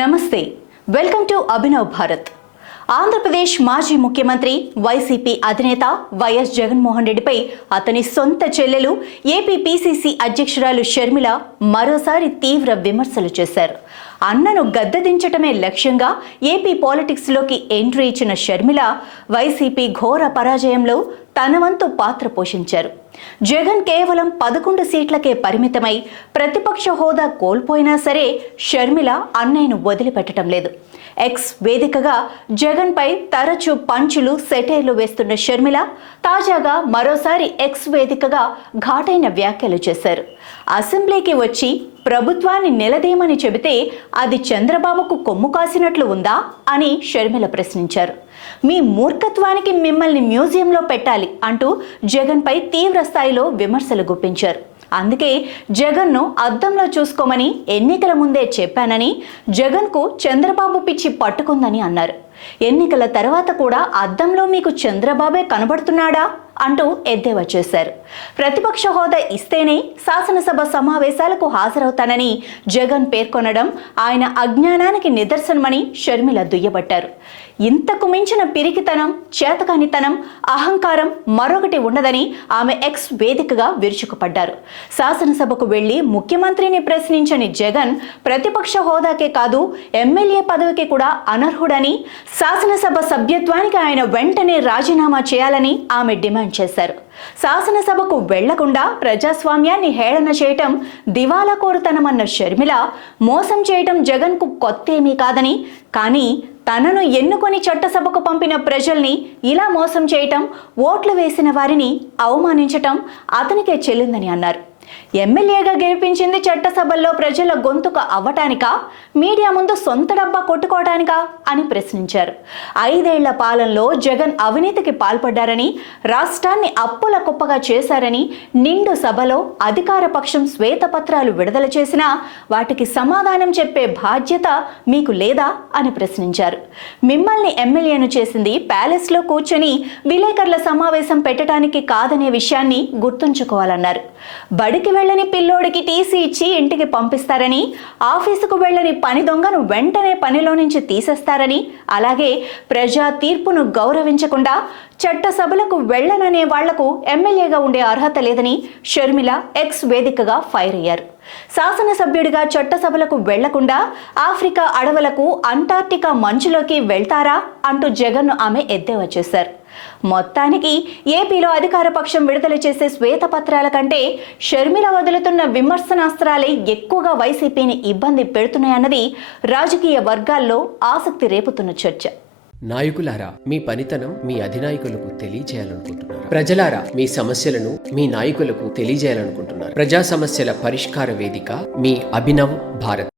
నమస్తే, welcome to Abhinav Bharat. Andhra Pradesh మాజీ ముఖ్యమంత్రి వైసీపీ అధినేత వైఎస్ జగన్మోహన్ రెడ్డిపై అతని సొంత చెల్లెలు ఏపీ పీసీసీ అధ్యక్షురాలు షర్మిల మరోసారి తీవ్ర విమర్శలు చేశారు. అన్నను గద్దెదించటమే లక్ష్యంగా ఏపీ పాలిటిక్స్లోకి ఎంట్రీ ఇచ్చిన షర్మిల వైసీపీ ఘోర పరాజయంలో తన వంతు పాత్ర పోషించారు. జగన్ కేవలం 11 సీట్లకే పరిమితమై ప్రతిపక్ష హోదా కోల్పోయినా సరే షర్మిల అన్నయ్యను వదిలిపెట్టడం లేదు. ఎక్స్ వేదికగా జగన్పై తరచూ పంచులు, సెటైర్లు వేస్తున్న షర్మిల తాజాగా మరోసారి ఎక్స్ వేదికగా ఘాటైన వ్యాఖ్యలు చేశారు. అసెంబ్లీకి వచ్చి ప్రభుత్వాన్ని నిలదీయమని చెబితే అది చంద్రబాబుకు కొమ్ము కాసినట్లు ఉందా అని షర్మిల ప్రశ్నించారు. మీ మూర్ఖత్వానికి మిమ్మల్ని మ్యూజియంలో పెట్టాలి అంటూ జగన్పై తీవ్ర స్థాయిలో విమర్శలు గుప్పించారు. అందుకే జగన్ను అద్దంలో చూసుకోమని ఎన్నికల ముందే చెప్పానని, జగన్కు చంద్రబాబు పిచ్చి పట్టుకుందని అన్నారు. ఎన్నికల తర్వాత కూడా అద్దంలో మీకు చంద్రబాబే కనబడుతున్నాడా అంటూ ఎద్దేవా చేశారు. ప్రతిపక్ష హోదా ఇస్తేనే శాసనసభ సమావేశాలకు హాజరవుతానని జగన్ పేర్కొనడం ఆయన అజ్ఞానానికి నిదర్శనమని షర్మిల దుయ్యబట్టారు. ఇంతకు మించిన పిరికితనం, చేతకానితనం, అహంకారం మరొకటి ఉండదని ఆమె ఎక్స్ వేదికగా విరుచుకుపడ్డారు. శాసనసభకు వెళ్లి ముఖ్యమంత్రిని ప్రశ్నించని జగన్ ప్రతిపక్ష హోదాకే కాదు ఎమ్మెల్యే పదవికి కూడా అనర్హుడని, శాసనసభ సభ్యత్వానికి ఆయన వెంటనే రాజీనామా చేయాలని ఆమె డిమాండ్ చేశారు. శాసనసభకు వెళ్లకుండా ప్రజాస్వామ్యాన్ని హేళన చేయటం దివాలాకోరుతనమన్న షర్మిల మోసం చేయటం జగన్కు కొత్తేమీ కాదని, కానీ తనను ఎన్నుకొని చట్టసభకు పంపిన ప్రజల్ని ఇలా మోసం చేయటం, ఓట్లు వేసిన వారిని అవమానించటం అతనికే చెల్లిందని అన్నారు. ఎమ్మెల్యేగా గెలిపించింది చట్టసభల్లో ప్రజల గొంతుక అవ్వటానికా, మీడియా ముందు సొంత డబ్బా కొట్టుకోవటానికా అని ప్రశ్నించారు. 5 ఏళ్ల పాలనలో జగన్ అవినీతికి పాల్పడ్డారని, రాష్ట్రాన్ని అప్పుల కుప్పగా చేశారని, నిండు సభలో అధికార పక్షం శ్వేతపత్రాలు విడుదల చేసినా వాటికి సమాధానం చెప్పే బాధ్యత మీకు లేదా అని ప్రశ్నించారు. మిమ్మల్ని ఎమ్మెల్యేను చేసింది ప్యాలెస్లో కూర్చొని విలేకరుల సమావేశం పెట్టడానికి కాదనే విషయాన్ని గుర్తుంచుకోవాలన్నారు. బడికి వెళ్ళని పిల్లోడికి టీసీ ఇచ్చి ఇంటికి పంపిస్తారని, ఆఫీసుకు వెళ్ళని పని దొంగను వెంటనే పనిలో నుంచి తీసేస్తారని, అలాగే ప్రజా తీర్పును గౌరవించకుండా చట్టసభలకు వెళ్ళననే వాళ్లకు ఎమ్మెల్యేగా ఉండే అర్హత లేదని షర్మిల ఎక్స్ వేదికగా ఫైర్ అయ్యారు. శాసనసభ్యుడిగా చట్టసభలకు వెళ్లకుండా ఆఫ్రికా అడవులకు, అంటార్క్టికా మంచులోకి వెళ్తారా అంటూ జగన్ను ఆమె ఎద్దేవా చేశారు. మొత్తానికి ఏపీలో అధికార పక్షం విడుదల చేసే శ్వేతపత్రాల కంటే షర్మిల వదులుతున్న విమర్శనాస్త్రాలే ఎక్కువగా వైసీపీని ఇబ్బంది పెడుతున్నాయన్నది రాజకీయ వర్గాల్లో ఆసక్తి రేపుతున్న చర్చ. నాయకులారా, మీ పనితనం మీ అధినాయకులకు తెలియజేయాలనుకుంటున్నారు. ప్రజలారా, మీ సమస్యలను మీ నాయకులకు తెలియజేయాలనుకుంటున్నారు. ప్రజా సమస్యల పరిష్కార వేదిక మీ అభినవ్ భారత్.